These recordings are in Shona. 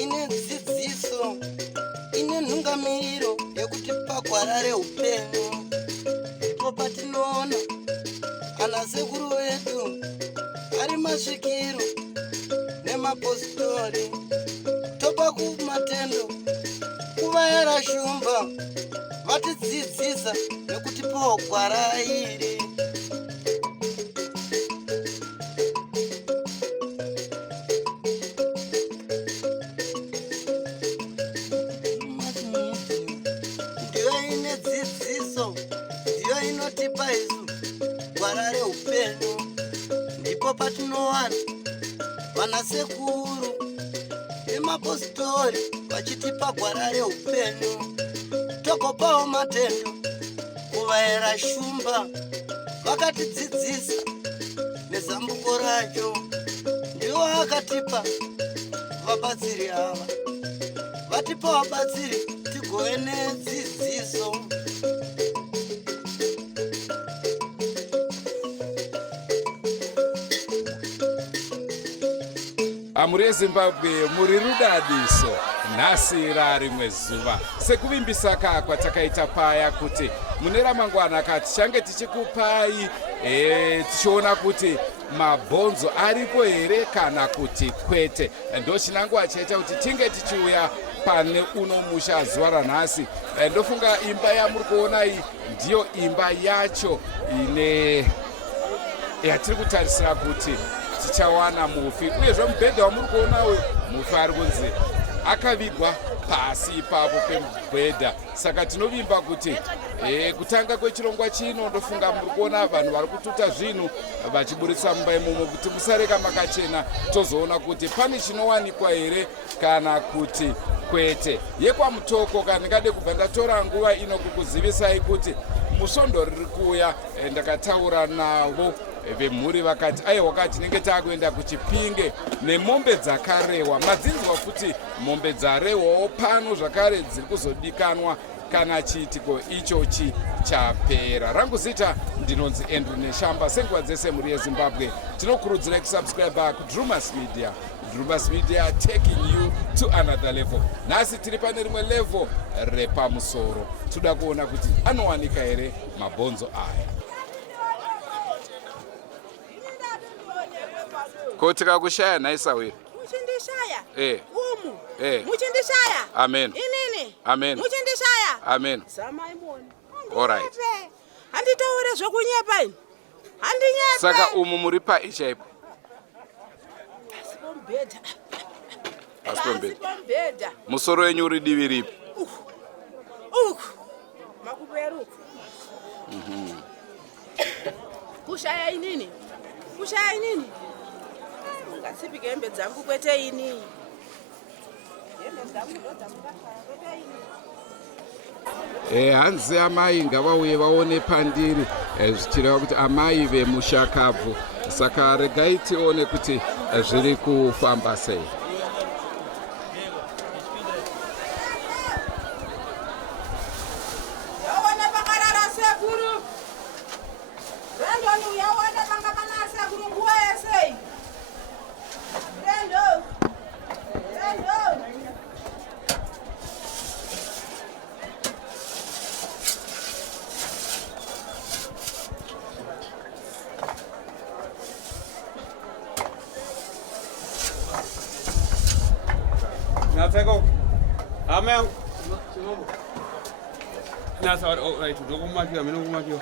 ine dzidziso ine nhungamiriro yekutipa gwara reupenyu. Ndipo patinoona ana sekuru vedu ari masvikiro nemapositori, topa kumatendo kuvayera shumba vatidzidzisa nekutipawo gwara iri. Ndiyo ine dzidziso, ndiyo inotipa isu gwara reupenyu. Ndipo patinowana vanasekuru nemapositori vachitipa gwara reupenyu, togopawo matendo kuvayera shumba vakatidzidzisa nezambuko racho. Ndiwo akatipa vabatsiri ava, vatipa vabatsiri tigove nedzidziso. Amuri eZimbabwe muri rudadiso, nhasi rarimwe zuva sekuvimbisa kwatakaita paya kuti mune ramangwana tichange tichikupai tichiona kuti mabhonzo aripo here kana kuti kwete. Ndo chinangwa chaita kuti tinge tichiuya pane uno musha zuva ranhasi. Ndofunga imba yamuri kuona iyi ndiyo imba yacho ine yatiri kutarisira kuti tichawana mufi. Uyezve mubhedha wamuri kuona uyu mufi ari kunzi akavigwa pasi ipapo pemubhedha. Saka tinovimba kuti kutanga kwechirongwa chino ndofunga muri kuona vanhu vari kututa zvinhu vachiburitsa mumba imomo kuti musareka makachena, tozoona kuti pane chinowanikwa here kana kuti kwete. Yekwamutoko kana ndingade kubva ndatora nguva ino kukuzivisai kuti musondo riri kuuya. Ndakataura navo vemhuri vakati aiwa kati tinenge takuenda kuchipinge nemombe dzakarewa. Madzinzwa futi mombe dzarewawo pano zvakare dziri kuzodikanwa kana chiitiko ichochi chapera. Rangu zita ndinonzi Andrew Neshamba. Senguva dzese muri yeZimbabwe tinokurudzirai kusubscribe kuDrumas Media. Drumas Media taking you to another level. Nhasi tiri pane rimwe level repamusoro. Toda kuona kuti anowanika here mabhonzo aya. Ko tikakushaya nhaisa wiri muchindishaya umu muchindishaya amen inini amen muchindishaya amen samaimoni. Alright, handitaure zvokunyepa ini handinyepe. Saka umu muri paichaipo asipombedha musoro wenyu uri divi ripi? makuperuku kushaya inini kushaya inini ngatsipike hembe dzangu kwete ini hembe dzangu ndodzamukashaya kwete ini. Hanzi amai ngavauye vaone pandiri zvichireva kuti amai vemushakabvu. Saka regai tione kuti zviri kufamba sei. Yawana pakarara sekuru Brandon yawana pangapanara sekuru nguva yesei Brandon Nataka ame na sawa. Oh right, ndogo mmakiwa mimi ndogo mmakiwa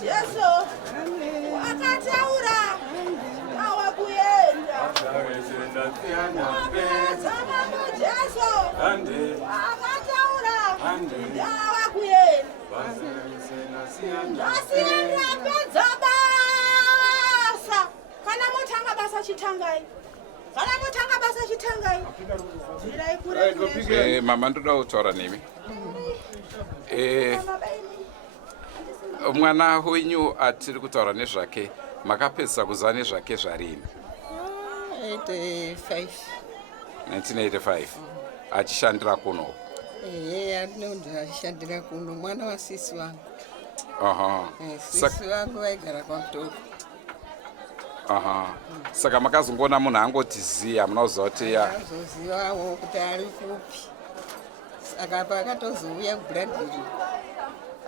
Jesu, ndapedza basa. Kana mutanga basa chitangai. Kana mutanga basa chitangai. Zirai kure. Mama ndoda kutaura nemi. Mwana wenyu atiri kutaura nezvake makapedzisa kuziva nezvake zvarini? 1985 achishandira kuno. Achishandira kuno, mwana wasisi wangu. Sisi wangu vaigara kwaMutoko. Saka makazongoona munhu angoti ziya hamuna kuziva kuti azozivawo kuti ari kupi. Saka pakatozouya Bradley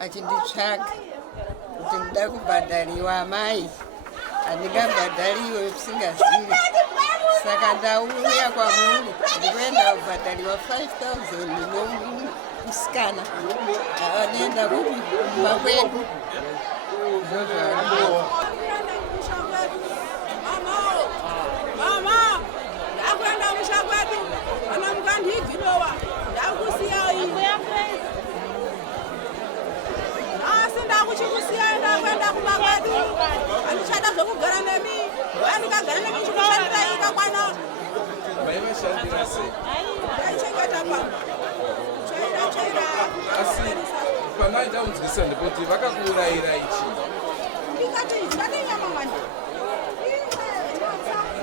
achinditsvaga kuti ndida kubhadhariwa amai, handingabhadhariwe usingazivi. Saka ndauya kwamuri ndikuenda kubhadhariwa 5,000 nomusikana anoenda kumba kwedu. Mama, ndakwenda musha kwedu. Ana mukandiginowa. Ndakusiya iwe. Asi ndakuchikusiya ndakwenda kumba kwedu. Andichada zvokugara nemi. Andikagara nemi chikushandira ika kwana. vaivashandira sei? Aichengeta pa. Chaira. Asi pamaita unzwisa ndepoti vakakuurayira ichi Ndikati ndikati nyama mwana.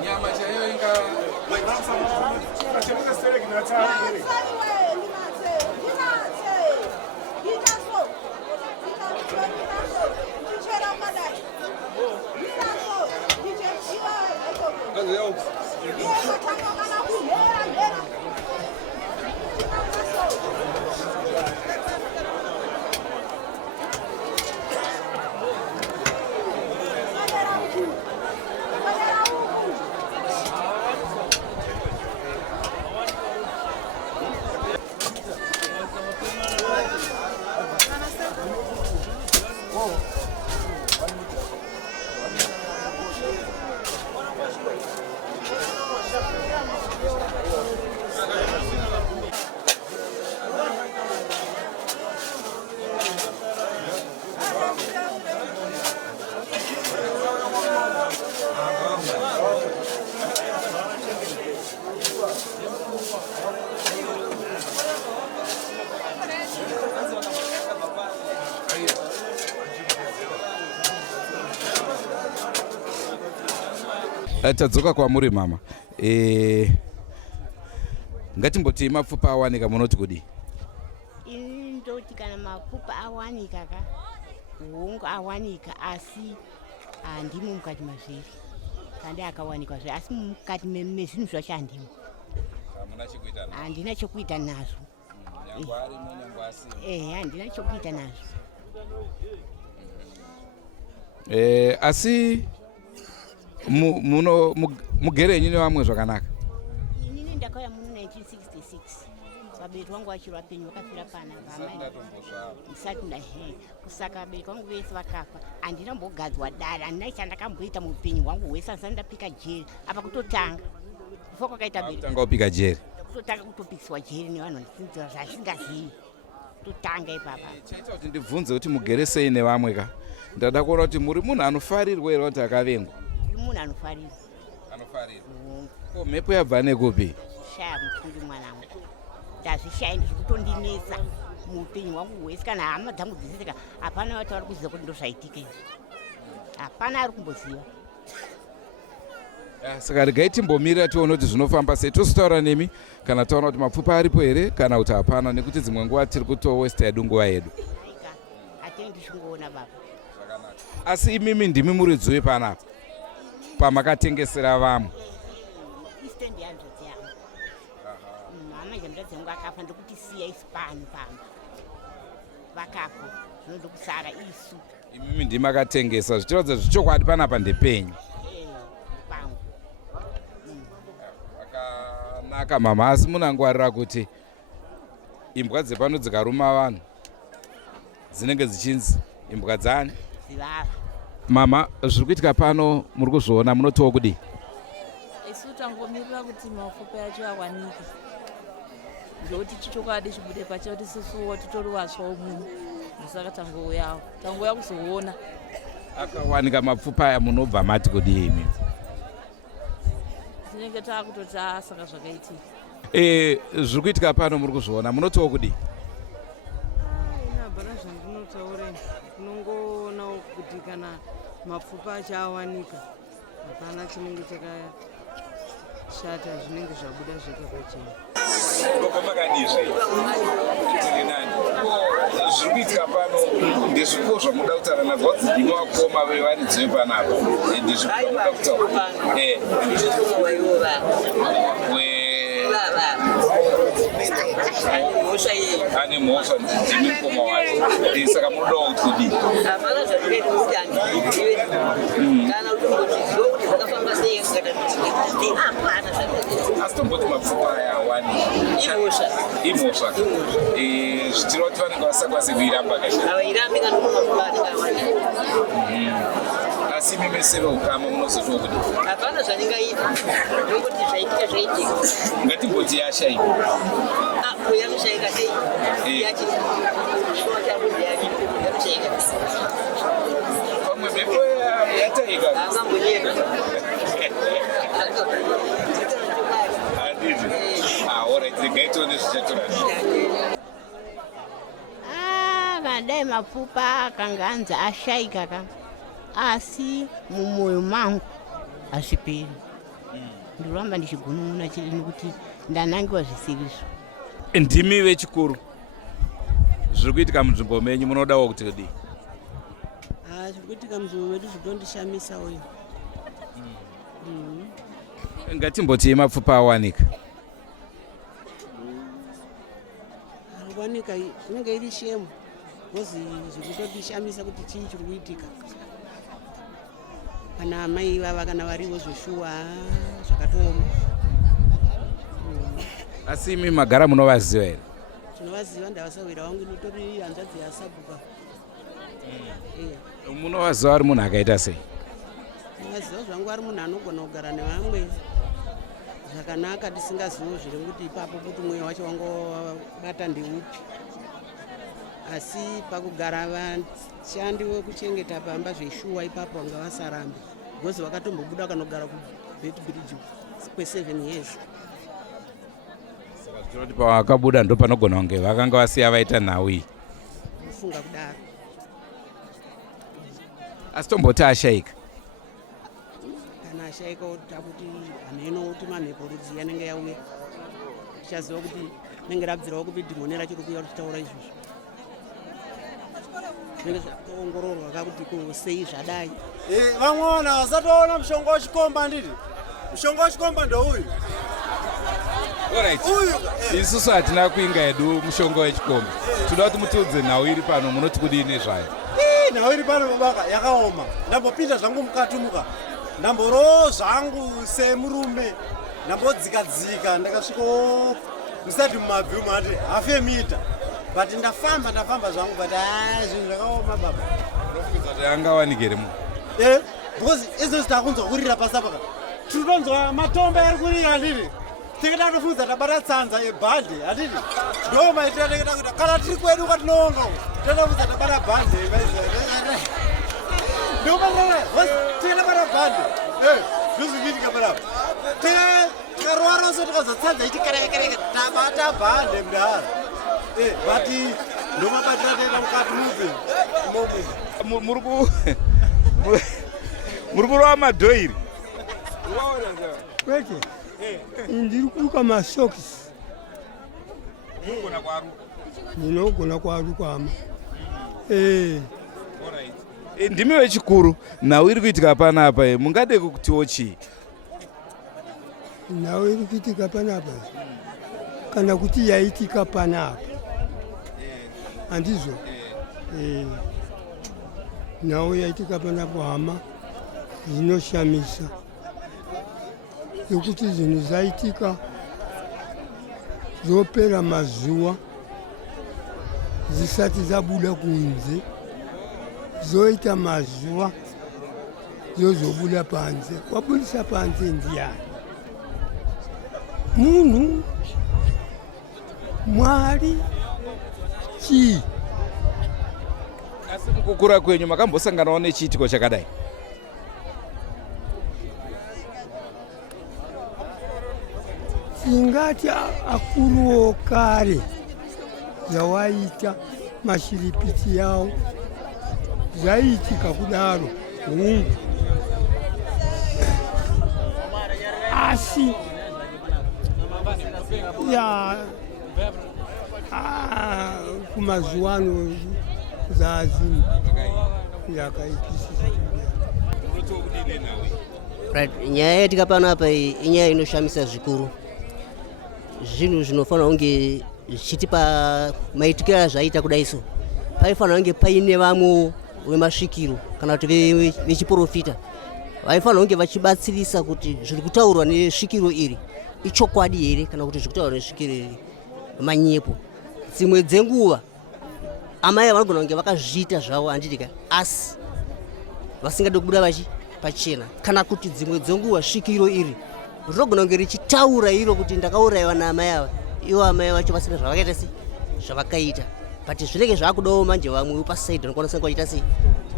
nyama chaiyo inga tadzoka kwamuri mama. Ngatimboti mapfupa awanika munoti kudi? Ndoti kana mapfupa awanika ka hongu awanika asi handimo mukati mazviri. Kandi akawanikwa zve asi mukati mezvinhu zvacho handimo. Handina chokuita nazvo. Handina chokuita nazvo. Asi mugerenyi nevamwe zvakanaka? Inini ndakauya muno 1966. Vabereki vangu vachiri vapenyu vakafira pana ndisati kusaka vabereki vangu vese vakafa. Handina mbogadzwa dare, handina chandakamboita muupenyu hwangu hwese. Handisati ndapika jeri apa kutotanga before kwakaita bereki upika jeri kutotanga kutopikiswa jeri nevanhu ndisinzira zvasingazivi totanga ipapa. Chaita kuti ndibvunze kuti mugere sei nevamwe ka? Ndada kuona kuti muri munhu anofarirwa here kuti akavengwa? Munhu anofarirwa. Ko mhepo yabva nekupi? Shaya mufundi mwanangu. Ndazvishaya ndizvokutondinetsa muupenyu hwangu hwese. Kana hama dzangu dzisisika hapana wati vari kuziva kuti ndozvaitika izvi. Hapana ari kumboziva. Saka regai timbomirira tione kuti zvinofamba sei. Tositaura nemi kana taona kuti mapfupa aripo here kana kuti hapana, nekuti dzimwe nguva tiri kutowesta yedu nguva yedu. Hatendi chingoona baba. Asi imimi ndimi muridzi wepanapa pamakatengesera vamwe. Istendi yanzvadzi yangu. Mama jamudadzi wangu akafa ndokuti siya isi pano pamba. Vakafa zvinoda kusara isu. Imimi ndimi akatengesa zvichiratidza zvichokwadi panapa ndepenyu. Vakanaka mama, asi munangwarira kuti imbwa dzepano dzikaruma vanhu dzinenge dzichinzi imbwa dzani? Zivava. Mama, zviri kuitika pano muri kuzviona munotiwo kudi? Isu tangomirira kuti mapfupa yacho awanike. Ndokuti chichokwadi chibude pacho kuti susuwo titori vasva munhu. ndosaka tangouya kuzoona. Akawanika mapfupa aya munobva mati kudii imi? Tinenge taakutoti saka zvakaitika. Zviri kuitika pano muri kuzviona munotiwo kudii? Bana zvandinotaura tinongoona kuti kana mapfupa achawanika hapana chinenge chakashata zvinenge zvabuda zveke pachena. Zviri kuitika pano ndezvipo zvamuda kutaura nazvo dzinovakoma vevaridzi vepanapa ndezvipo zvamuda kutaura ane mhosva ndimi mukoma wacho saka munodawo kuti kudii? Hapana zvatingaita kuti handizive kana kutomboziva kuti zvakafamba sei hapana zvakaita. Asi tomboti mapfupa aya awanika imhosva zvitireva kuti vanenge vasakwanise kuiramba kaita havairambi kana kuti mapfupa anenge awanika. Asi mimese veukama munozotiwo kudii? Hapana zvandingaita ndokuti zvaitika ngatimboti yashaika yanoshaika sei yachiyashaika pamwe mhepo yataika angambonyeka handiti alright regaitione zvichatorani kadai mapfupa akanga anzi ashaika ka asi mumwoyo mangu hazviperi. Ndoramba ndichigunun'una chiri nekuti ndanangiwa zvisirizvo. Ndimi vechikuru zviri kuitika munzvimbo menyu munodawo kuti kudii? Zviri kuitika munzvimbo medu zvinondishamisa uyu. Ngatimboti mapfupa awanika. Awanika inenge iri shemu bhozi zviri kutondishamisa kuti chii chiri kuitika. Kana amai vava kana variwo zvoshuwa zvakatooma. Asi imi magara munovaziva here? Tinovaziva, ndavasawira wangu inotori hanzvadzi yasabuka. Munovaziva ari munhu akaita sei? Ndinovaziva zvangu ari munhu anogona kugara nevamwe zvakanaka tisingazivi zviri kuti ipapo kuti mwoyo wacho wangobata ndeupi. Asi pakugara vashandi vekuchengeta pamba zveshuwa ipapo vanga vasarambe because vakatombobuda kanogara kuBeitbridge kwe7 years. Kuti pavakabuda ndo panogona kunge vakanga vasiya vaita nhau iyi. Kufunga kudaro. Asi tomboti ashaika? Kana ashaika kuti hameno kuti mamhepo rudzi yanenge yauya tichaziva kuti nenge rabvirawo kuvidhimonera chiri kuuya tichitaura izvozvo. Zvinenge zvakaongororwa kakuti sei zvadai. Vamwona vasatoona mushonga wechikomba nditi. Mushonga wechikomba ndouyu. Alright. Isusu hatina kuinga hedu mushonga wechikomba. Toda kuti mutiudze nhau iri pano munoti kudii nezvayo? Nhau iri pano babaka yakaoma. Ndambopinda zvangu mukati muka. Ndamborowo zvangu semurume. Ndambodzika ndakasviko musati mumabvi mati half a meter. But ndafamba zvangu but zvinhu zvakaoma baba. Ndofunga kuti angawanikere mu. Because izvo zitakunzwa kurira pasapaka. Tiritonzwa matombo ari kurira ndiri. Tikada tofunza tabata tsanza yebhande handiti. Ndo maitira tikada kuita kana tiri kwedu kwatinoonga. Tofunza tabata bhande. Ndo maitira tikada bata bhande. Ndozviitika panapa. Tikarwara so tikazotsanza ichikereke tabata bhande mudaro. Bati ndo mabatira tenda mukati mubve. Muri kurova madhoiri. Kwete. Ndiri kuruka masokisi. Munogona kwaruka? Ndinogona kwaruka ama. Ndimi wechikuru nhau iri kuitika panapa mungade kutiwo chii? Nhau iri kuitika panapa kana kuti yaitika panapa handizvo. Nhau yaitika panapa hama zvinoshamisa nekuti zvinhu zvaitika zvopera mazuva zvisati zabuda kunze zoita mazuva zozobuda panze. Wabudisa panze ndiani? Munhu, Mwari, chii? Asi mukukura kwenyu makambosanganawo nechiitiko chakadai? Tingati akuruwo kare yawaita mashiripiti yawo zvaiitika kudaro hungu, asi kumazuva ano zazini yakaitisisa. Nyaya yatika pano apa inyaya inoshamisa zvikuru. Zvinhu zvinofanira kunge zvichitipa maitikiro azvaita kudaiso. Paifanira kunge paine vamwe vemasvikiro kana kuti vechiprofita vaifanira kunge vachibatsirisa kuti zviri kutaurwa nesvikiro iri ichokwadi here kana kuti zviri kutaurwa nesvikiro iri manyepo. Dzimwe dzenguva amai vanogona kunge vakazviita zvavo handitika, asi vasingade kubuda pachena, kana kuti dzimwe dzenguva svikiro iri rinogona kunge richitaura iro kuti ndakaurayiwa naamai ava, ivo amai vacho vasina zvavakaita sei zvavakaita, but zvinenge zvaakudawo manje vamwe pasaidi vanokwanisa vachiita sei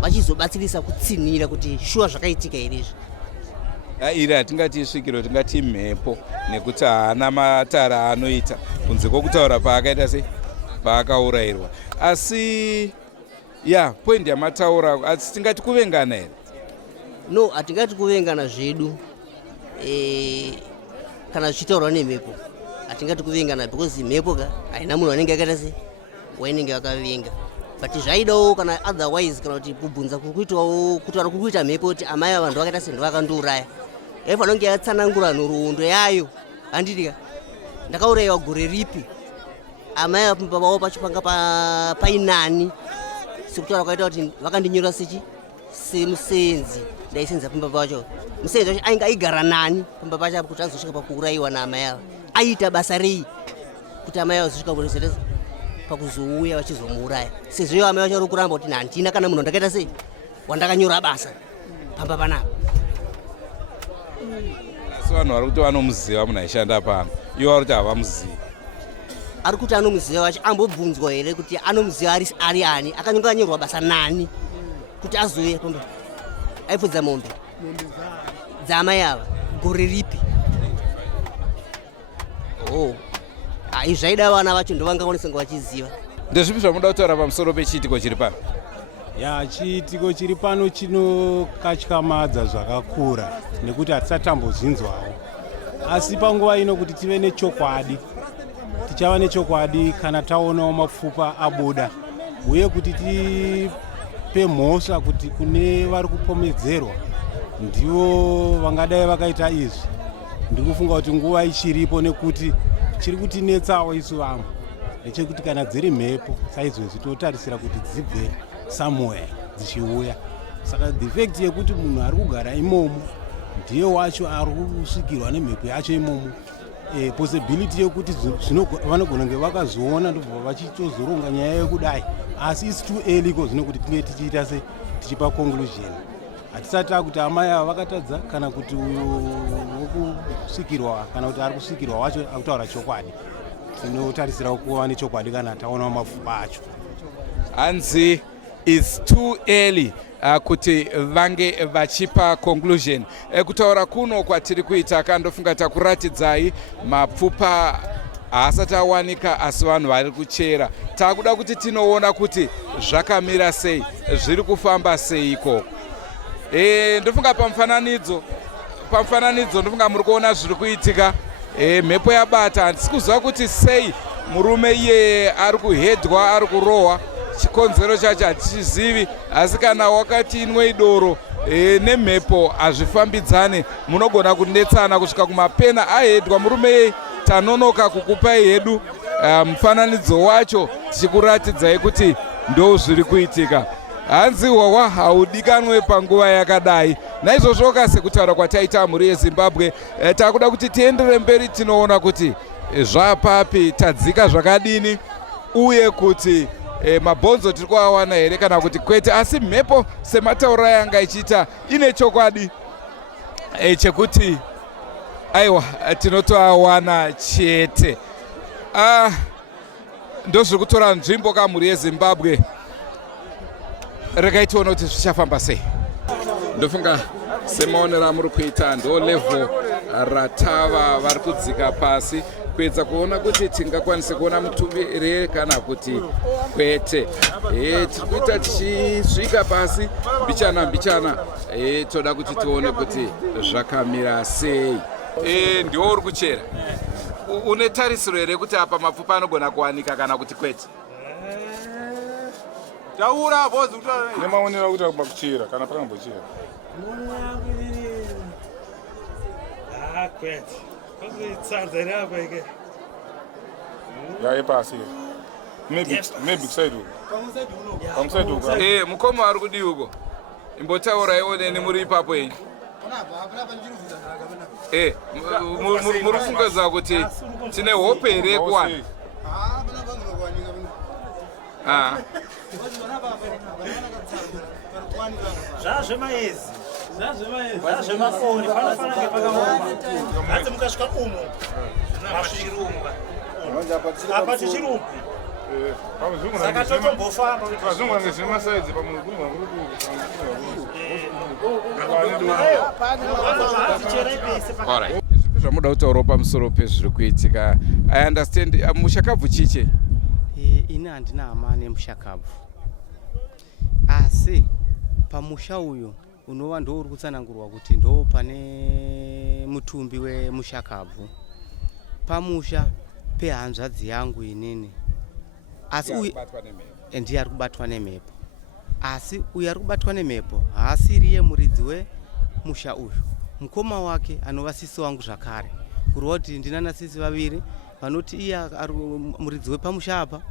vachizobatsirisa kutsinhira kuti shuwa zvakaitika here izvi. Iri hatingati svikiro, tingati mhepo, nekuti haana matara anoita kunze kwokutaura paakaita sei paakaurayirwa. Asi poindi yamataura, asi tingati kuvengana here? No, hatingati kuvengana zvedu kana zvichitaurwa nemhepo, hatingati kuvengana because mhepo haina munhu anenge akaita sei wainenge akavenga, but zvaidawo kana otherwise kana kuti kubvunza kurikuitawo kutaura kurikuita mhepo kuti amai ava vanhu vakaita sei ndovakanduraya, yaifanira kunge yatsanangura nhoroondo yayo. Handitika ndakaurayiwa gore ripi, amai ava pamba pavo pacho panga painani, sekutaura kwaita kuti vakandinyora semusenzi, ndaisenza pamba pacho. Musenzi wacho ainge aigara nani pamba pacho kuti azosvika pakuurayiwa naamai ava. Aita basa rei kuti amai ava azosvika pakuzouya vachizomuuraya, sezvo ivo amai vacho vari kuramba kuti handina kana munhu ndakaita sei wandakanyora basa pamba panapa. Asi vanhu vari kuti vanomuziva munhu aishanda pano, ivo vari kuti havamuzivi. Ari kuti anomuziva vacho ambobvunzwa here kuti anomuziva ari ani, akanyorwa basa nani kuti azouya pamba aipfudza mombe dzaamai ava gore ripi. Izvi zvaida vana vacho ndovangaonesanga vachiziva. Ndezvipi zvamuda kutaura pamusoro pechiitiko chiri pano? Chiitiko chiri pano chinokatyamadza zvakakura nekuti hatisatambozvinzwawo, asi panguva ino kuti tive nechokwadi, tichava nechokwadi kana taonawo mapfupa abuda, uye kuti tipe mhosva kuti kune vari kupomedzerwa ndivo vangadai vakaita izvi. Ndikufunga kuti nguva ichiripo nekuti chiri kutinetsawo isu vamwe ndechekuti kana dziri mhepo saizvozvi totarisira kuti dzibve somewhere dzichiuya. Saka the fact yekuti munhu ari kugara imomo ndiye wacho ari kusvikirwa nemhepo yacho imomo, possibility yekuti vanogona kunge vakazoona ndobva vachitozoronga nyaya yekudai, asi isi too early ko zvino kuti tinge tichiita se tichipa conclusion. Hatisati takuti amai ava vakatadza kana kuti uyu wokusvikirwa kana kuti ari kusvikirwa wacho akutaura chokwadi. Tinotarisira kuva nechokwadi kana taonawo mapfupa acho. Hanzi it's too early kuti vange vachipa conclusion. Kutaura kuno kwatiri kuita kandofunga takuratidzai mapfupa haasati awanika, asi vanhu vari kuchera. Takuda kuti tinoona kuti zvakamira sei, zviri kufamba sei ikoko. Ndofunga pamfananidzo ndofunga muri kuona zviri kuitika. Mhepo yabata, handisi kuziva kuti sei murume iye ari kuhedhwa, ari kurohwa, chikonzero chacho hatichizivi, asi kana wakati inwe idoro nemhepo hazvifambidzane, munogona kunetsana kusvika kumapena ahedhwa murume iye. Tanonoka kukupai hedu mufananidzo wacho tichikuratidzai kuti ndo zviri kuitika. Hanzi hwahwa haudikanwe panguva yakadai. Naizvozvo sekutaura kwataita mhuri yeZimbabwe, takuda kuti tiendere mberi tinoona kuti zvapapi, tadzika zvakadini, uye kuti mabhonzo tiri kuawana here kana kuti kwete. Asi mhepo semataura yanga ichiita ine chokwadi chekuti aiwa tinotoawana chete. Ndozviri kutora nzvimbo kamhuri yeZimbabwe. regai tione kuti zvichafamba sei. Ndofunga semaonera muri kuita ndo level ratava vari kudzika pasi kuedza kuona kuti tingakwanise kuona mutumbi here kana kuti kwete. Tiri kuita tichisvika pasi mbichana toda kuti tione kuti zvakamira sei. Ndiwo uri kuchera. Une tarisiro here kuti apa mapfupa anogona kuwanika kana kuti kwete? Taura bozi kutaura nemaonera kuti akuchera kana pakambochera. Kwete. Kuzitsanza napa ike. Ya pasi. Maybe side uko. Pamuside uko. Mukoma ari kudi uko. Imbotaura ione ni muri ipapo yenyu. Muri fungaza kuti tine hope here kuwana. Zvazve maezi. Zvazve mafoni. Panofana kunge pakamoma. Hanzi mukasvika umo. Zvinomasvirumba. Apa tichirumba. Saka totombofamba. Vazungu vange zvine masaidzi pamunoguma zvipi zvamuda kutaurawo pamusoro pezviri kuitika? I understand mushakabvu chiche? Ini handina hama nemushakabvu, asi pamusha uyu unova ndo uri kutsanangurwa kuti ndo pane mutumbi wemushakabvu pamusha pehanzvadzi yangu inini, asi ndiye ari kubatwa nemhepo. Asi uyu ari kubatwa nemhepo haasiri yemuridzi wemusha uyu, mukoma wake anova sisi wangu zvakare, kureva kuti ndinana sisi vaviri vanoti iye ari muridzi wepamusha apa,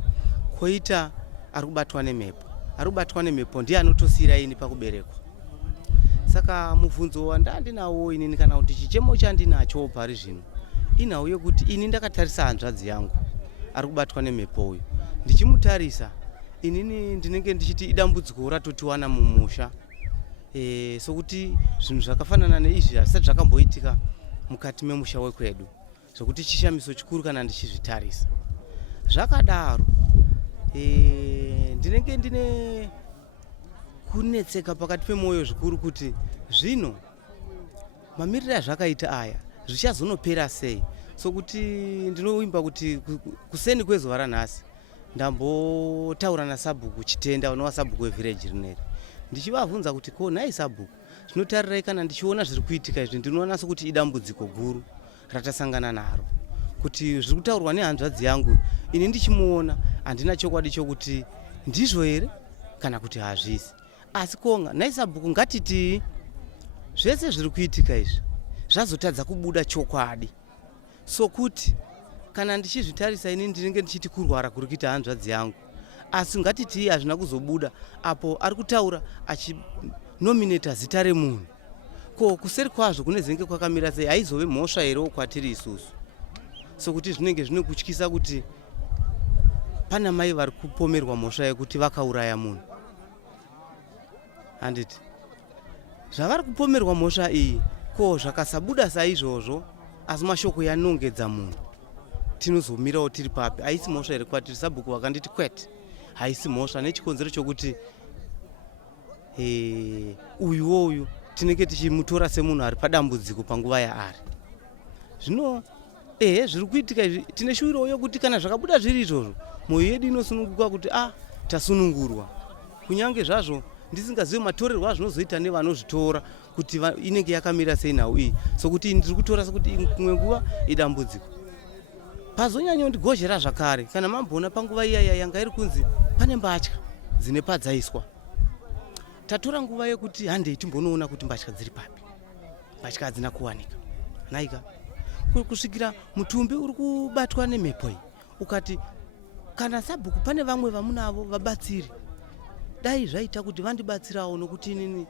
koita ari kubatwa nemhepo. Ari kubatwa nemhepo ndiye anotosira ini pakuberekwa. Saka mubvunzo wandandinawo inini kana kuti chichemo chandinacho pari zvino inawo yekuti ini ndakatarisa hanzvadzi yangu ari kubatwa nemhepo uyu, ndichimutarisa inini ndinenge ndichiti idambudziko ratotiwana mumusha. Sokuti zvinhu zvakafanana neizvi hazvisati zvakamboitika mukati memusha wekwedu, zvokuti chishamiso chikuru kana ndichizvitarisa. Zvakadaro ndinenge ndine kunetseka pakati pemwoyo zvikuru kuti zvino mamiriro azvakaita aya zvichazonopera sei. Sokuti ndinovimba kuti kuseni kwezuva ranhasi ndambotaura naSabhuku Chitenda unova Sabhuku wevhireji rineri, ndichivabvunza kuti ko nhai Sabhuku, zvinotarirai kana ndichiona zviri kuitika izvi ndinoona sokuti idambudziko guru ratasangana naro, kuti zviri kutaurwa nehanzvadzi yangu ini ndichimuona handina chokwadi chokuti ndizvo here kana kuti hazvisi. Asi konga nhai Sabhuku, ngatiti zvese zviri kuitika izvi zvazotadza kubuda chokwadi, sokuti kana ndichizvitarisa ini ndinenge ndichiti kurwara kuri kuita hanzvadzi yangu, asi ngatiti iye hazvina kuzobuda apo ari kutaura achinomineta zita remunhu. Ko kuseri kwazvo kunezenge kwakamira sei, haizove mhosva here kwatiri isusu? Sokuti zvinenge zvine kutyisa kuti pana mai vari kupomerwa mhosva yekuti vakauraya munhu. Handiti zvavari kupomerwa mhosva iyi, ko zvakasabuda saizvozvo asi mashoko yanongedza munhu, tinozomirawo tiri papi? Haisi mhosva here kwatiri? Sabhuku vakanditi kwete, haisi mhosva, nechikonzero chokuti uyu tinenge tichimutora semunhu ari padambudziko panguva yaari. Zvino zviri kuitika izvi tine shuviro yokuti kana zvakabuda zviri izvozvo mwoyo yedu inosununguka kuti tasunungurwa, kunyange zvazvo ndisingazivi matorerwo azvinozoita nevanozvitora kuti inenge yakamira sei nhau iyi, sokuti ndiri kutora sekuti kumwe nguva idambudziko. Pazonyanya ndigozhera zvakare kana mamboona panguva iyaya yanga iri kunzi pane mbatya dzine padzaiswa, tatora nguva yekuti handei timbonoona kuti mbatya dziri papi, mbatya hadzina kuwanika. Naika kusvikira mutumbi uri kubatwa nemhepo iyi, ukati kana Sabhuku pane vamwe vamunavo vabatsiri, dai zvaita kuti vandibatsirawo, nokuti inini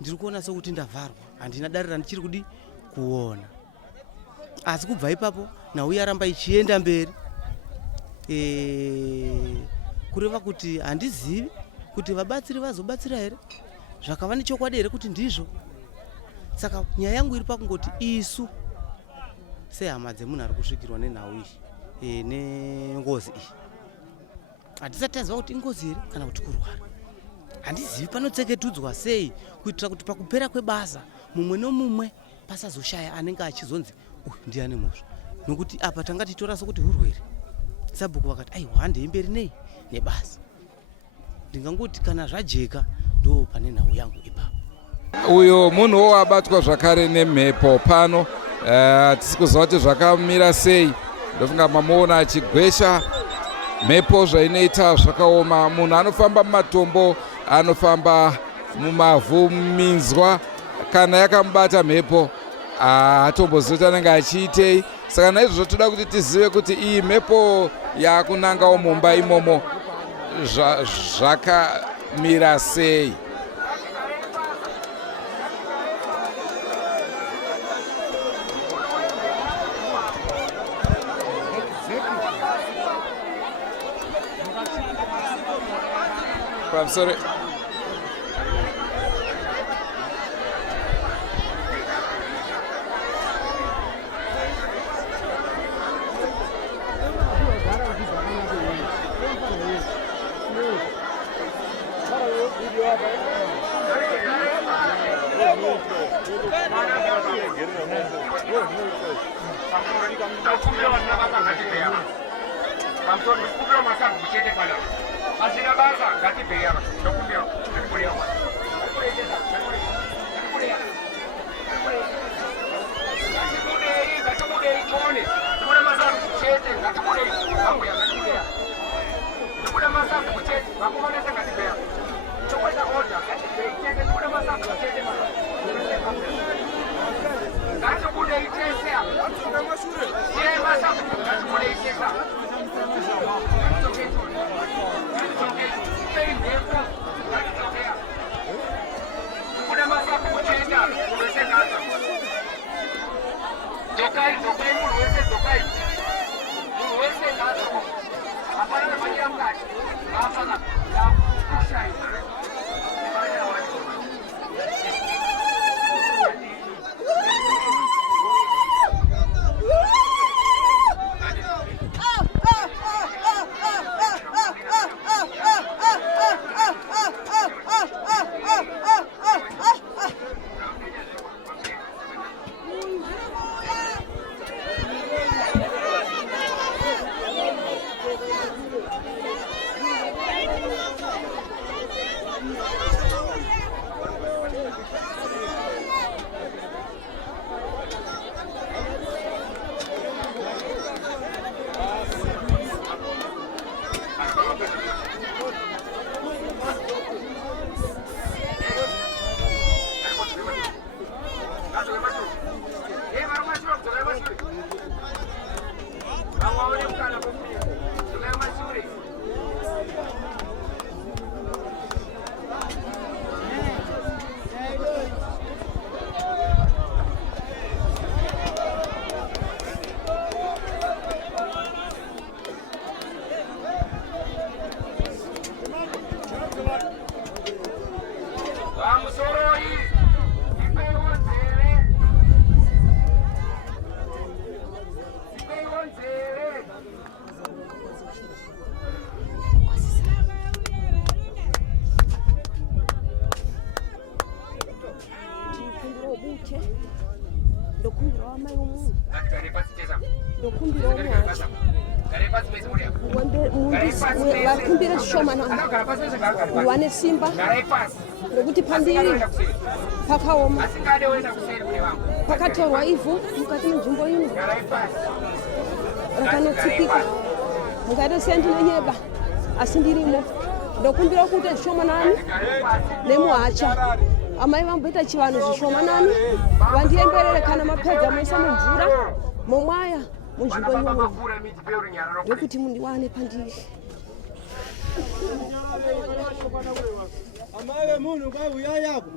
ndiri kuona sokuti ndavharwa, handina darira ndichiri kudi kuona. Asi kubva ipapo nhau yaramba ichienda mberi, kureva kuti handizivi kuti vabatsiri vazobatsira here, zvakava nechokwadi here kuti ndizvo. Saka nyaya yangu iri pakungoti isu sehama dzemunhu ari kusvikirwa nenhau iyi nengozi iyi, hatisati taziva kuti ingozi here kana kuti kurwara. handizivi panotseketudzwa sei kuitira kuti pakupera kwebasa mumwe nomumwe pasazoshaya anenge achizonzi ndiani muzva, nokuti apa tanga titora sokuti urwere. Sabhuku vakati aiwa handei mberi nei nebasa. Ndingangoti kana zvajeka ndo pane nhau yangu ipapo. Uyo munhu wabatwa zvakare nemhepo pano, tisi kuziva kuti zvakamira sei. Ndofunga mamuona achigwesha mhepo zvainoita zvakaoma. Munhu anofamba mumatombo, anofamba mumavhu, minzwa, kana yakamubata mhepo hatombozoti anenge achiitei. Saka naizvozvo toda kuti tizive kuti iyi mhepo yakunangawo mumba imomo zvakamira sei. I'm sorry. vakumbire zvishomana wane simba rokuti pandiri pakaoma pakatorwa ivhu mukati menzvimbo ino rakanotsipika mukaita sendinonyeba asi ndirimo ndokumbira kuita zvishomanani nemuhacha amai vamboita chivanhu zvishomanani vandiemberere kana mapedza moisa mumvura momwaya munzvimbo iyoyo ndokuti mundiwane pandiri. Amare munhu kwauya yapo.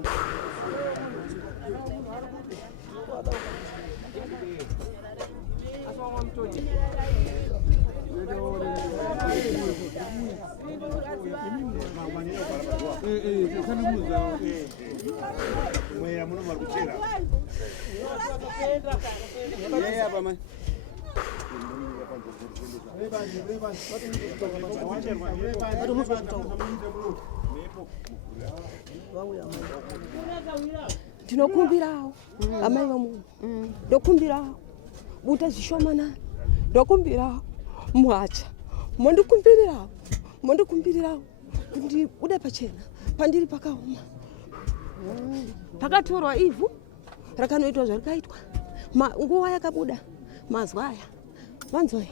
ndinokumbirawo amai vamunhu ndokumbirawo buta zvishomanani ndokumbirawo mwacha mondikumbirirawo kuti ude pachena pandiri pakaoma pakatorwa ivhu rakanoitwa zvarikaitwa nguva yakabuda mazwa aya vanzoi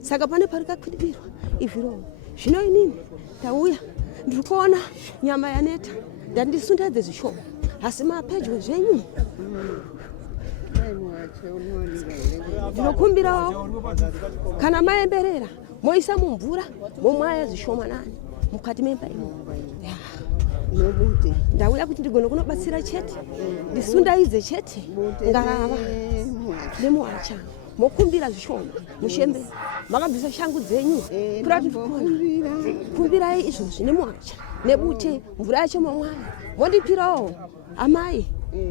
saka pane parikakwidirwa ivhu rovo zvino inini tauya ndiri kuona nyama yaneta ndandisundadze zvishoma asi mapedyo zvenyu ndinokumbirawo kana maemberera moisa mumvura momwaya zvishomanani mukati memba imo ndauya kuti ndigone kunobatsira chete ndisundaidze chete ngarava nemuhacha mokumbira zvishoma mushembe makabvisa shangu dzenyu kumbirai izvozvi nemuhacha nebute mvura yacho momwaya mondipirawo amai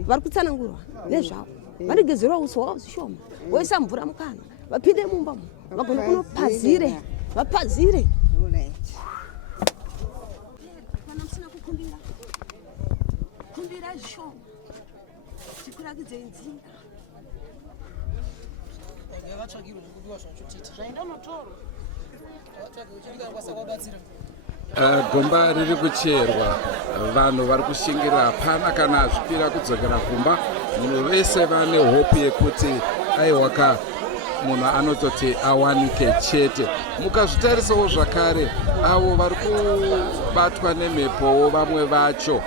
vari kutsanangurwa nezvavo vandigezerawo uso hwavo zvishoma voisa mvura mukana vapinde mumba vagone kunopazire vapazire kana musina kukumbira kumbira zvishoma tikurakidze nzira Gomba riri kucherwa, vanhu vari kushingira, hapana kana azvipira kudzokera kumba. Munhu vese vane hope yekuti aiwaka munhu anototi awanike chete. Mukazvitarisawo zvakare avo vari kubatwa nemhepowo vamwe vacho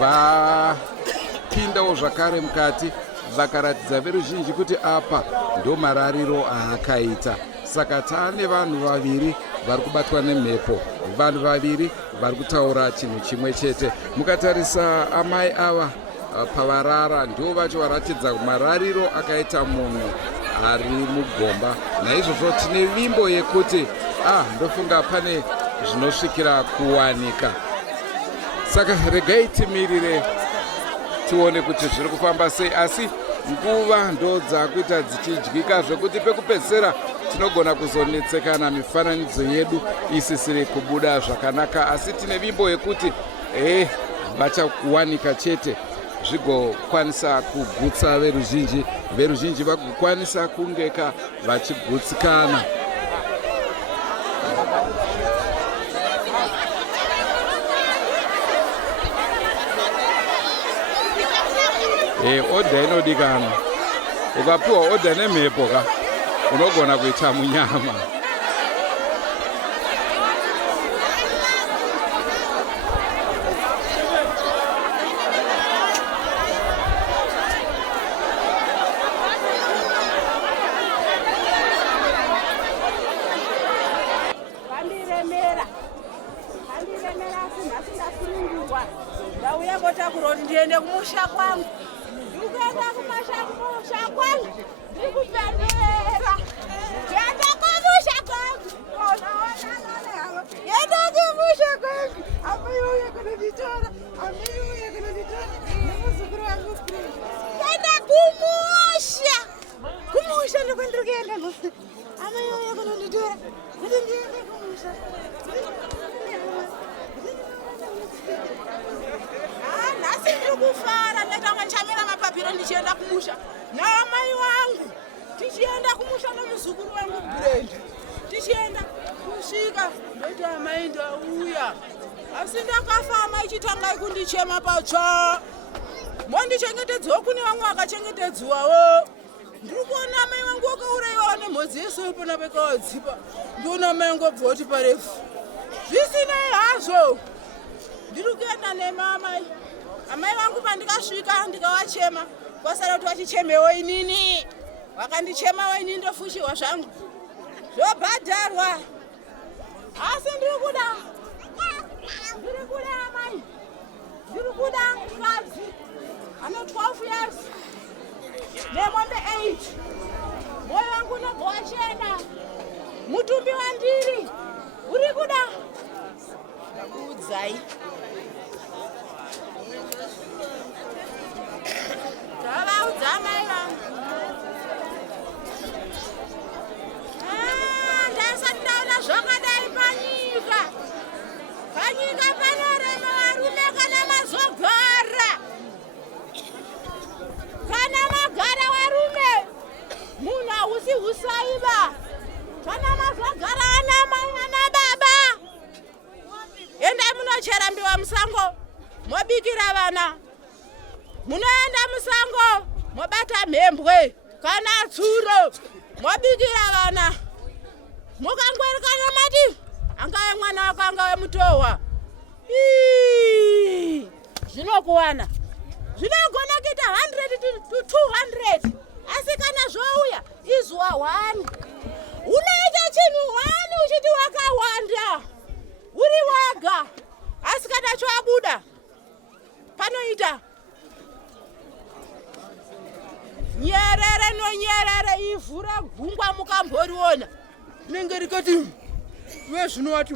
vapindawo zvakare mukati vakaratidza veruzhinji kuti apa ndo marariro aakaita. Saka taane vanhu vaviri vari kubatwa nemhepo, vanhu vaviri vari kutaura chinhu chimwe chete. Mukatarisa amai ava pavarara ndo vacho varatidza marariro akaita munhu ari mugomba. Naizvozvo tine vimbo yekuti ndofunga pane zvinosvikira kuwanika. Saka regai timirire tione kuti zviri kufamba sei, asi nguva ndo dzakuita dzichidyika zvekuti pekupedzisira tinogona kuzonetsekana mifananidzo yedu isisiri kubuda zvakanaka, asi tine vimbo yekuti vachakuwanika chete zvigokwanisa kugutsa veruzhinji vagokwanisa kungeka vachigutsikana. Odha inodikana. Ukapiwa odha nemhepo unogona kuita munyama. Vandiremera asi ndasunungurwa. Ndauya kotakurwa kuti ndiende kumusha kwangu. Ndikuenda kumusha kwangu ndiri kupembera. Ndienda kumusha kwangu. Ndienda kumusha kwangu. Amaiuye kunonditora. Nemuzukuru wangu ndienda kumusha. Kumusha ndiko ndiri kuenda. Amaiuye kunonditora. Kuti ndiende kumusha. Nhasi ndiri kufara ndaita chamera mapapiro ndichienda kumusha naamai wangu, tichienda kumusha nomuzukuru wangu Brenda, tichienda kusvika ndoti amai ndauya, asi ndakafa amai chitangai kundichema patsva. Mondichengetedzawo kune vamwe vakachengetedzwawo. Ndiri kuona amai vangu vakaurayiwa nemhodzi yeso pona pekawadzipa. Ndiona amai vangu vabva kuti parefu. Zvisinei hazvo ndiri kuenda nemamai. Amai vangu pandikasvika ndikavachema, kwasara kuti vachichemewo inini. Vakandichemawo inini ndofushirwa zvangu. Zvobhadharwa. Asi ndiri kuda amai. Ndiri kuda mukadzi ane 12 years nemombe 8. Moyo wangu unobva wachena. Mutumbi wandiri uri kuda kuudzai. Ndavaudza amai vangu. Ndasati ndaona zvakadai panyika. mukawa musango mobikira vana, munoenda musango mobata mhembwe kana tsuro mobikira vana, mukangwerikanya mati angave mwana wako angave mutohwa zvinokuwana, zvinogona kuita 100 to 200, asi kana zvouya izuva 1 unoita chinhu 1 uchiti wakawanda uri wega, asi kana choabuda panoita nyerere nonyerere, ivhu regungwa mukamboriona rinenge rikati iwe zvinovati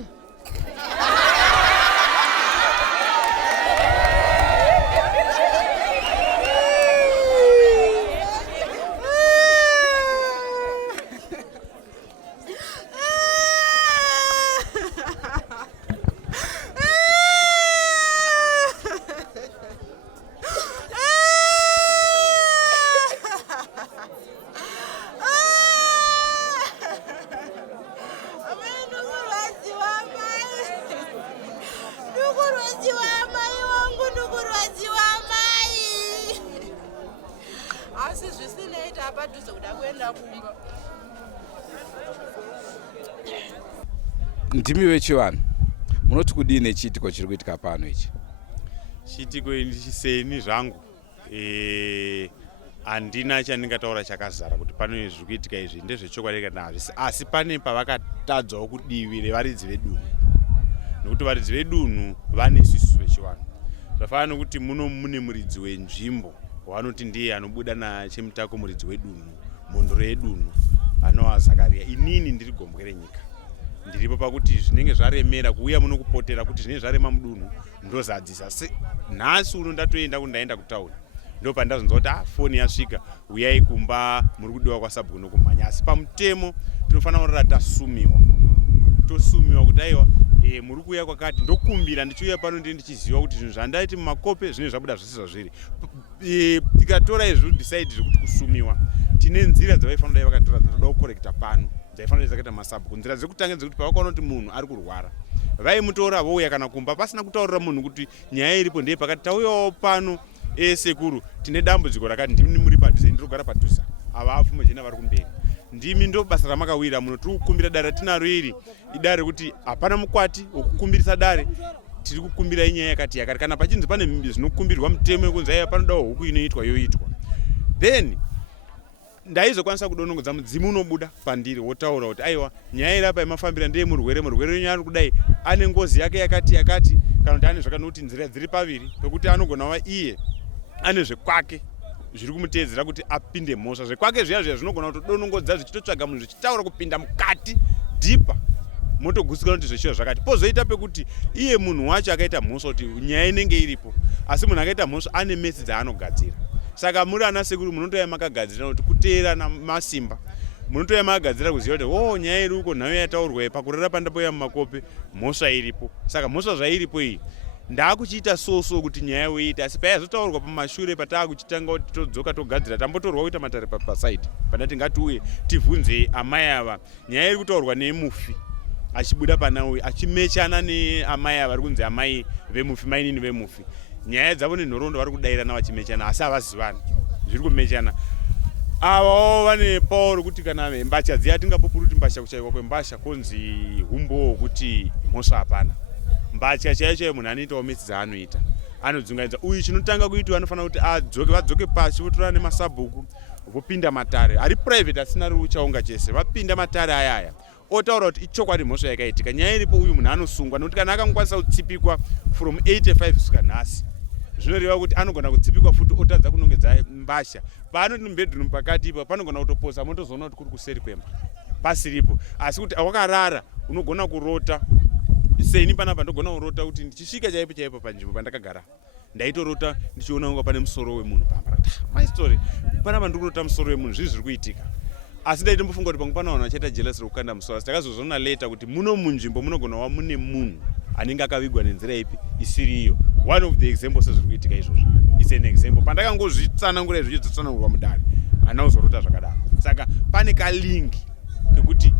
asi zvisinoita padhuze kuda kuenda kumba. Ndimi vechivanhu, munoti kudini chiitiko chiri kuitika pano ichi? Chiitiko seni zvangu handina chandingataura chakazara kuti pano zviri kuitika izvi ndezvechokwadi kana hazvisi, asi pane pavakatadzawo kudivi revaridzi vedunhu, nokuti varidzi vedunhu vane isusu vechivanhu. Zvafanana nokuti muno mune muridzi wenzvimbo wanoti ndiye anobuda nachemutako, muridzi wedunhu, mbondoro yedunhu anova Zakaria. Inini ndiri gombwe renyika, ndiripo pakuti zvinenge zvaremera kuuya muno kupotera kuti zvinenge zvarema mudunhu ndozadzisa. Nhasi uno ndatoenda kundaenda kutauni, ndo pandazonzwa kuti foni yasvika, uyai kumba muri kudiwa kwaSabhuku nokumhanya. Asi pamutemo tinofanira kurara tosumiwa kuti aiwa muri kuuya kwakati, ndokumbira ndichiuya pano ndiri ndichiziva kuti zvinhu zvandaiti mumakope zvinenge zvabuda zvisizvo zviri. Tikatora izvi decide kuti kusumiwa, tine nzira dzavaifanira dai vakatora dzinoda kukorekta pano, dzaifanira dzakaita maSabhuku. Nzira dzekutanga dzekuti pavakaona kuti munhu ari kurwara vaimutora vouya kana kumba pasina kutaurira munhu kuti nyaya iripo ndeye pakati, tauyawo pano sekuru tine dambudziko rakati, ndimi muri padhuze, ndiri kugara padhuze, ava apfumo jena vari kumberi, ndimi ndo basa ramakawira muno. Tiri kukumbira dare ratinaro iri idare rekuti hapana mukwati wokukumbirisa dare, tiri kukumbira inyaya yakati yakati. Kana pachinzi pane zvinokumbirwa mutemo yekunzi aiwa panodawo huku inoitwa yoitwa, then ndaizokwanisa kudonongodza mudzimu unobuda pandiri wotaura kuti aiwa nyaya iri apa yemafambira ndeye murwere wenyu ari kudai ane ngozi yake yakati yakati, kana kuti ane zvakanokuti nzira dziri paviri pekuti anogonawa iye ane zvekwake zviri kumuteedzera kuti apinde mhosva. Zvekwake zviya zviya zvinogona kutodonongodza zvichitotsvaga munhu zvichitaura kupinda mukati dhipa, motogutsikana kuti zveshiwa zvakati. Pozoita pekuti iye munhu wacho akaita mhosva kuti nyaya inenge iripo, asi munhu akaita mhosva ane metsi dzaanogadzira. Saka muri ana sekuru munotoya makagadzira kuti kuteera namasimba, munotoya makagadzira kuziva kuti nyaya iri uko nayo yataurwa pakurara pandapoya mumakope mhosva iripo. Saka mhosva zvairipo iyi ndakuchiita soso kuti nyaya yoita, asi paizotaurwa pamashure pataakuchitanga kuti todzoka togadzira, tambotorwa kuita matare pasaidi pandati ngatiuye tivhunze amai ava nyaya iri kutaurwa nemufi achibuda pana uyu achimechana neamai ava vari kunzi amai vemufi, mainini vemufi, nyaya dzavo nenhoroondo vari kudayirana vachimechana, asi havazivani zviri kumechana. Avawo vane pauro kuti kana mbatya dziya tingapopuruti mbatya kuchaiwa kwembatya konzi humbo hwokuti mhosva hapana. Mbatya chaiyo chaiyo munhu anoitawo metsi dzaanoita, anodzungaidza uyu chinotanga kuitwa anofanira kuti vadzoke pasi votora nemaSabhuku vopinda matare ari private asina ruchaunga chese, vapinda matare ayaya otaura kuti ichokwadi mhosva yakaitika, nyaya iripo, uyu munhu anosungwa, nokuti kana akangokwanisa kutsipikwa from 85 kusvika nhasi zvinoreva kuti anogona kutsipikwa futi otadza kunongedza mbasha. Paanoti mubhedroom pakati ipo panogona kutoposa motozoona kuti kuri kuseri kwemba pasiripo, asi kuti wakarara unogona kurota. Seni panapa ndogona kurota kuti ndichisvika chaipo chaipo panzvimbo pandakagara ndaitorota ndichiona kunga pane musoro wemunhu pamba. My story panapa ndiri kurota musoro wemunhu, zviri kuitika, asi dai tombofunga kuti pamwe pana vanhu vachaita jealous rokukanda musoro. Asi takazozona later kuti muno munzvimbo munogona kuva mune munhu anenge akavigwa nenzira ipi isiri iyo. One of the examples zviri kuitika izvozvo, it's an example. Pandakangozvitsanangura izvo chichitsanangurwa mudare ana uzorota zvakadaro. Saka pane kalingi kekuti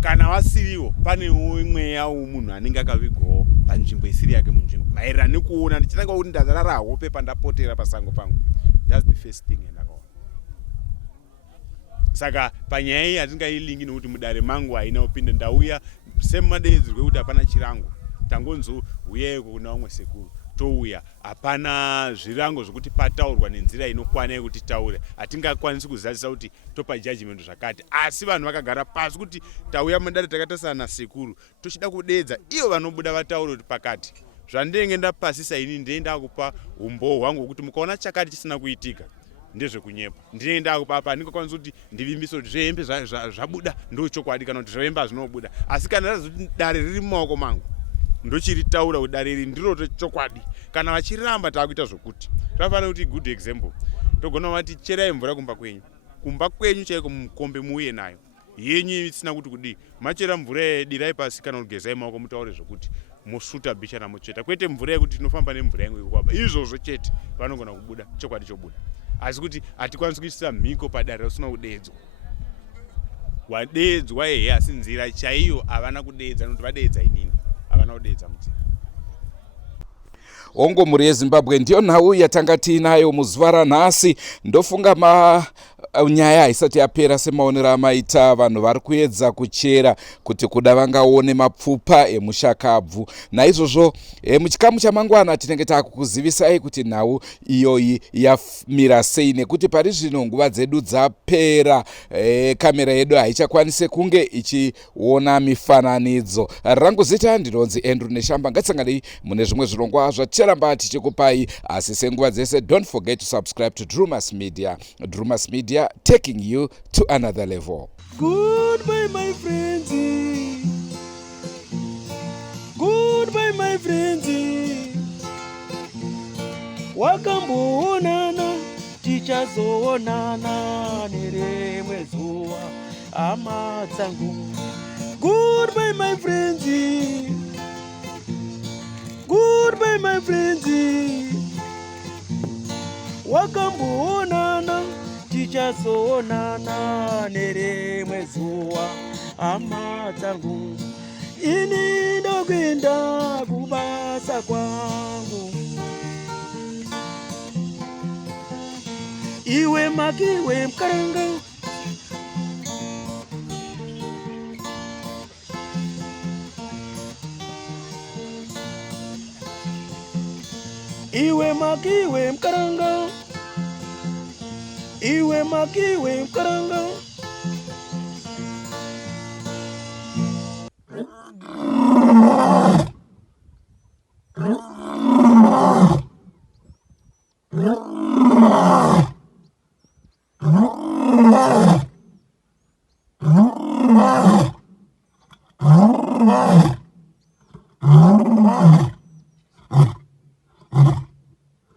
kana vasiriwo pane mweya wemunhu anenge akavigwawo panzvimbo isiri yake munzvimbo maererano nekuona ndichinanga kuti ndazarara hope pandapotera pasango pangu. That's the first thing yandakaona. Saka panyaya iyi hatingailingi nokuti mudare mangu haina kupinda. Ndauya semumadedzerwe kuti hapana chirango, tangonzo uyai kuna umwe sekuru touya, hapana zvirango zvokuti pataurwa nenzira inokwana yekuti taure. Hatingakwanisi kuzadzisa kuti topa judgment zvakati, asi vanhu vakagara pasi kuti tauya mudare takatasana nasekuru tochida kudedza iyo vanobuda vataure kuti pakati zvandenge ndapasisa ini ndenda kupa umbo hwangu kuti mukaona chakati chisina kuitika ndezvekunyepa. Ndinenge ndakupa apa ndingakwanisa kuti ndivimbise kuti zvembe zvabuda ndo chokwadi kana kuti zvembe zvinobuda. Asi kana razoti dare riri mumaoko mangu ndochiritaura kuti dare riri ndiro chokwadi. Kana vachiramba takuita zvokuti tafana kuti good example togona vati cherai mvura kumba kwenyu chaiko mumukombe muuye nayo yenyu isina kuti kudi machera mvura dirai pasi kana kugezai maoko mutaure zvokuti mosuta bicha namocheta kwete mvura yekuti tinofamba nemvura yangu ikukwapa izvozvo chete vanogona kubuda chokwadi chobuda. Asi kuti hatikwanisi kuisira mhiko padare usina kudedzwa. Wadedzwa ehe asi nzira chaiyo havana kudedza nokuti vadedza inini havana kudedza mudzira. Ongo muri yeZimbabwe ndiyo nhau yatanga tiinayo muzuva ranhasi. Ndofunga nyaya haisati yapera semaonero amaita vanhu vari kuedza kuchera kuti kuda vangaone mapfupa emushakabvu. Naizvozvo muchikamu chamangwana tinenge takukuzivisai kuti nhau iyoyi yamira sei, nekuti pari zvino nguva dzedu dzapera, kamera yedu haichakwanise kunge ichiona mifananidzo. Rangu zita ndinonzi Andrew Neshamba. Ngatsanganei mune zvimwe zvirongwa zvaticharamba tichikupai, asi senguva dzese don't forget to subscribe to Drumas Media. Drumas Media, taking you to another level. Goodbye my friends, goodbye my friends, wakamboonana tichazoonana nerimwe zuva hama dzangu. Goodbye my friends, goodbye my friends, wakamboonana tichazoonana nerimwe zuva hama dzangu. Ini ndokwenda kubasa kwangu, iwe makiwe mkaranga, iwe makiwe mkaranga, iwe makiwe mkaranga.